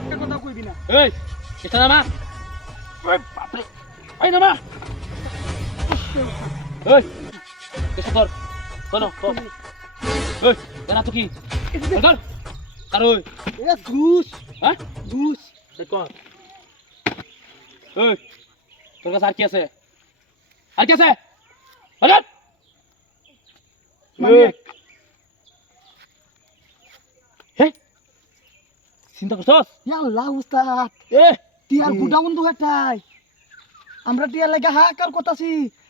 একটা কথা কইবি না। এই এটা নামা ওই বাপরে ওই নামা ওই এসো ধর শোনো ধর ওই জানা তো কি ধর আর ওই এটা ঘুষ, হ্যাঁ ঘুষ। দেখো ওই তোর কাছে আর কি আছে আর কি আছে আরে মানে হে চিন্তা করছস ইয়াল্লাহ উস্তাদ, এ টিয়ার গুডা বন্ধু একটাই। আমরা টিয়ার লাগা হাকার কথাছি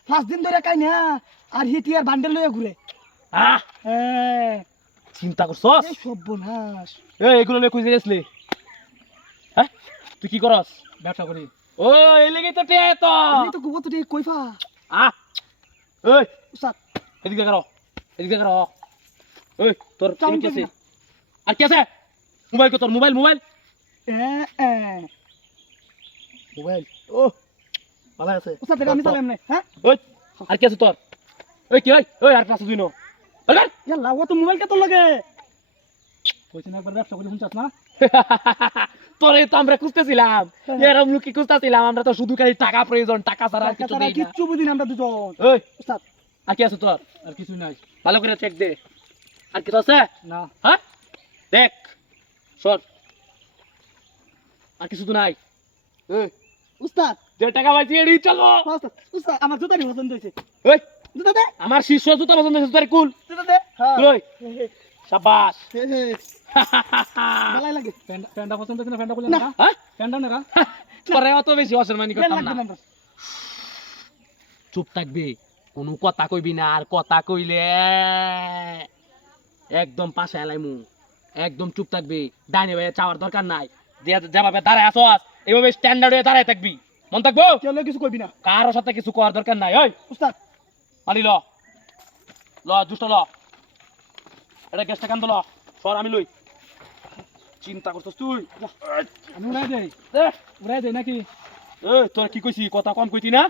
5 দিন ধরে কাই না, আর হি টিয়ার বান্ডেল লইয়া ঘুরে। আহ হ্যাঁ, চিন্তা করছস এই সর্বনাশ। এগুলো নিয়ে কই গেছলি হ্যাঁ তুই কি করস ব্যবসা করি। ও এই লেগে তো টিয়া তো এই তো গোবর তো টিয়া কইফা। আহ ওই উস্তাদ, এদিকে দেখো এদিকে দেখো ওই তোর চাউন কি আছে কইবি না। আর কি আছে মোবাইল কো তোর মোবাইল মোবাইল মোবাইল ও ভালো আছে উস্তাদ এটা আমি চালাম না। হ্যাঁ, ওই আর কি আছে তোর ওই কি ওই আর ক্লাস দিনো আরে ইয়াল্লাহ ও তো মোবাইল কে তোর লাগে কইছিস না একবার ব্যবসা করি শুনছাস না। তোরে তো আমরা খুঁজতেছিলাম এরকম লোক কি খুঁজতেছিলাম আমরা তো শুধু খালি টাকা প্রয়োজন টাকা ছাড়া আর কিছু তাছাড়া নেই না কিচ্ছু বুঝি না আমরা দুজন। ওই উস্তাদ, আর কি আছে তোর আর কিছু নাই। ভালো করে চেক দে আর কিছু আছে না, হ্যাঁ দেখ শট আর কিছু তো নাই এই উস্তাদ, যে টাকা পাইছি এড়ি চলো উস্তাদ, উস্তাদ আমার জুতারি পছন্দ হইছে। ওই জুতা দে, আমার শীর্ষ জুতা পছন্দ হয়েছে তোর কুল জুতা দে। হ্যাঁ, কুল ওই শাবাশ ভালোই লাগে। প্যান্টটা পছন্দ হইছে না? প্যান্টটা খুলে না না, হ্যাঁ প্যান্টটা না। তোরে অত বেশি অসম্মানি করতাম না লাগবে না। চুপ থাকবি কোনো কথা কইবি না আর কথা কইলে একদম পাশে এলাইমু একদম চুপ থাকবি ডাইনে ভাই চাওয়ার দরকার নাই যেভাবে দাঁড়ায় আসস এইভাবে স্ট্যান্ডার্ড হয়ে দাঁড়ায় থাকবি মন থাকবো কেউ কিছু কইবি না। কারোর সাথে কিছু করার দরকার নাই ওই উস্তাদ, আলি ল ল দুষ্ট ল এটা গ্যাসটা কান্দ ল সর আমি লই চিন্তা করছস তুই আমি উড়াই দেই, এ, উড়াই দেই নাকি? এই তোর কি কইছি কথা কম কইতি না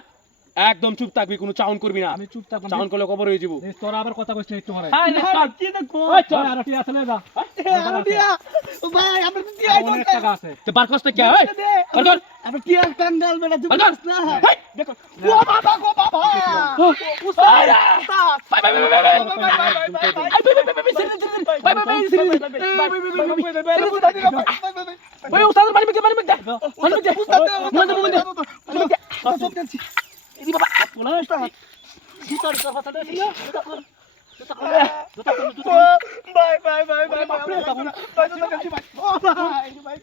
একদম চুপ থাকবি কোনো চাউন করবি না আমি চুপ থাকব। চাউন করলে খবর হয়ে যাবো তোরা আবার কথা কইছিস একটু মারে। হ্যাঁ, চল। কি দেখো? ওই চল। আর টিয়া আছে যা। আর টিয়া ভাই, আমরা তো টিয়া অনেক টাকা আছে তো বার কষ্ট কে ওই আর কর আমরা টিয়া প্যান্ডেল বেটা আর কর না। হেই, দেখো ও বাবা গো বাবা। উস্তাদ, উস্তাদ। By bye bye bye by ওই উস্তাদ মারি মিটে মারি মিটে মারি মিটে উস্তাদ মন দে মন দে এই বাবা কোন উস্তাদ ভিতর তো কথা দেছিল bye bye bye bye bye by.